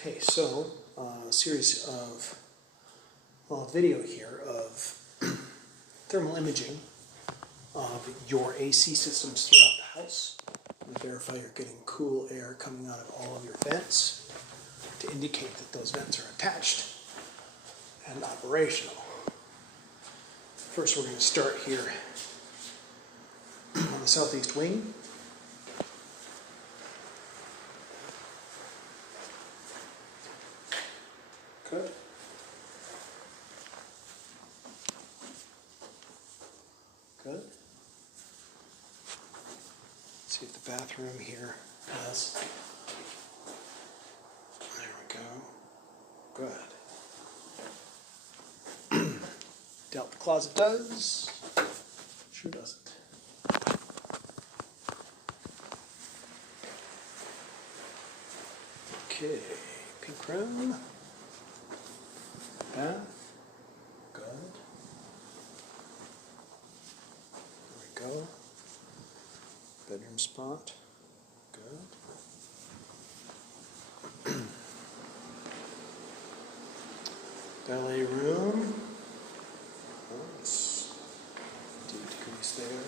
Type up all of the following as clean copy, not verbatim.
Okay, so a series of video here of thermal imaging of your AC systems throughout the house. And verify you're getting cool air coming out of all of your vents to indicate that those vents are attached and operational. First, we're going to start here on the southeast wing. Good. Good. See if the bathroom here has. There we go. Good. Doubt the closet does. Sure doesn't. Okay, pink room. Bath. Good. There we go. Bedroom spot. Good. Ballet room. Nice. Deep decrease there.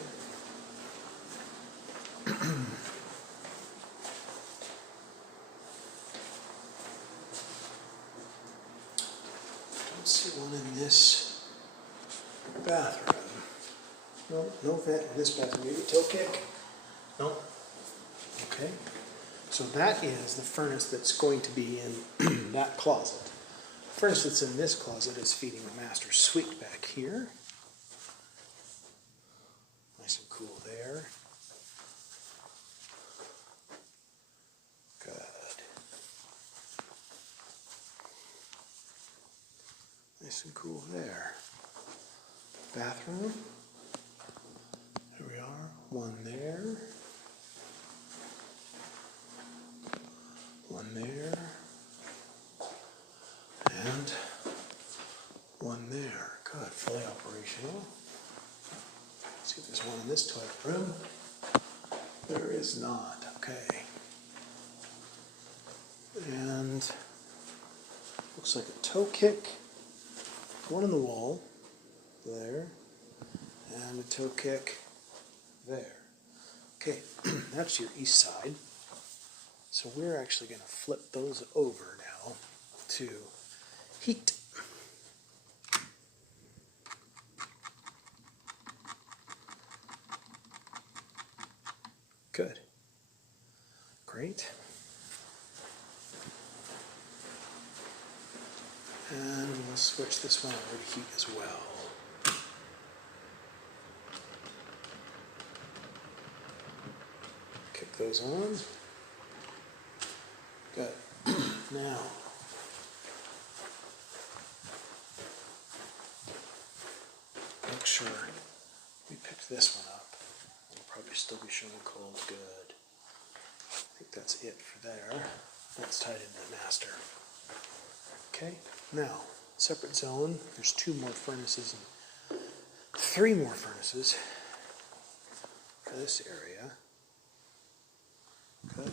Don't see one in this bathroom. No vent in this bathroom. Maybe toe kick? No. Okay. So that is the furnace that's going to be in that closet. The furnace that's in this closet is feeding the master suite back here. Nice and cool there. Good. Nice and cool there. Bathroom. Here we are. One there. One there. And one there. Good. Fully operational. Let's see if there's one in this toilet room. There is not. Okay. And looks like a toe kick. One in the wall. There. And a toe kick there. Okay, that's your east side. So we're actually going to flip those over now to heat. Good. Great. And we'll switch this one over to heat as well. Kick those on. Good. Now, make sure we picked this one up. It'll probably still be showing cold. Good. I think that's it for there. That's tied into the master. Okay. Now, separate zone. There's 2 more furnaces and 3 more furnaces for this area. Good.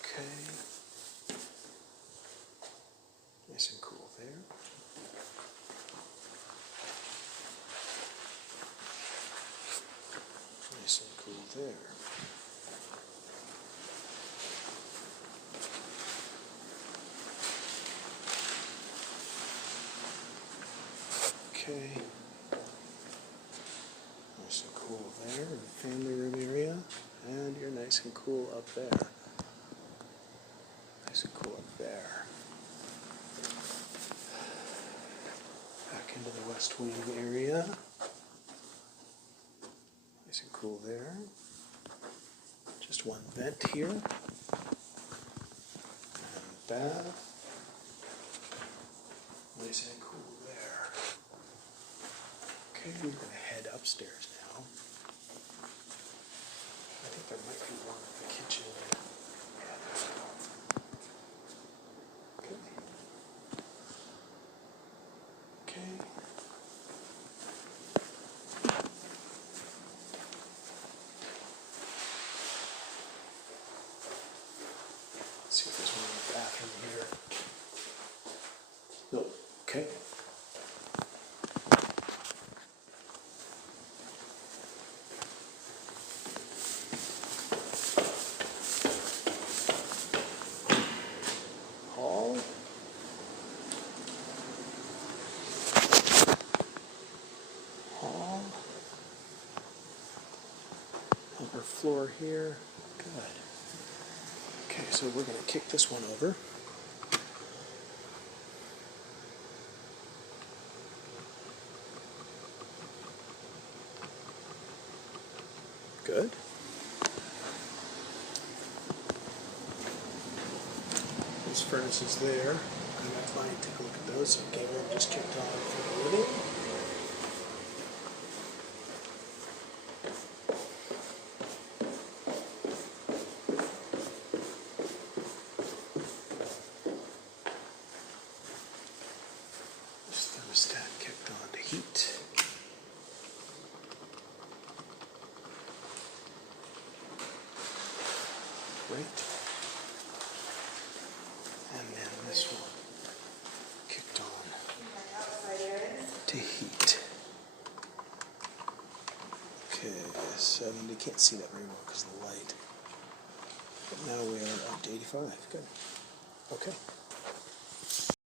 Okay. Nice and cool there. Nice and cool there. Okay. Nice and cool there in the family room area. And you're nice and cool up there. Nice and cool up there. Back into the west wing area. Nice and cool there. Just one vent here. And bath. Nice and cool there. Okay, we're going to head upstairs now. I think there might be one in the kitchen. Okay. floor here. Good. Okay, so we're going to kick this one over. Good. Those furnaces there. I'm going to try and take a look at those. So Gabriel just kicked on for the living. This thermostat kicked on to heat. Right. And then this one kicked on to heat. Okay, 70. Can't see that very well because of the light. But now we are up to 85. Good. Okay.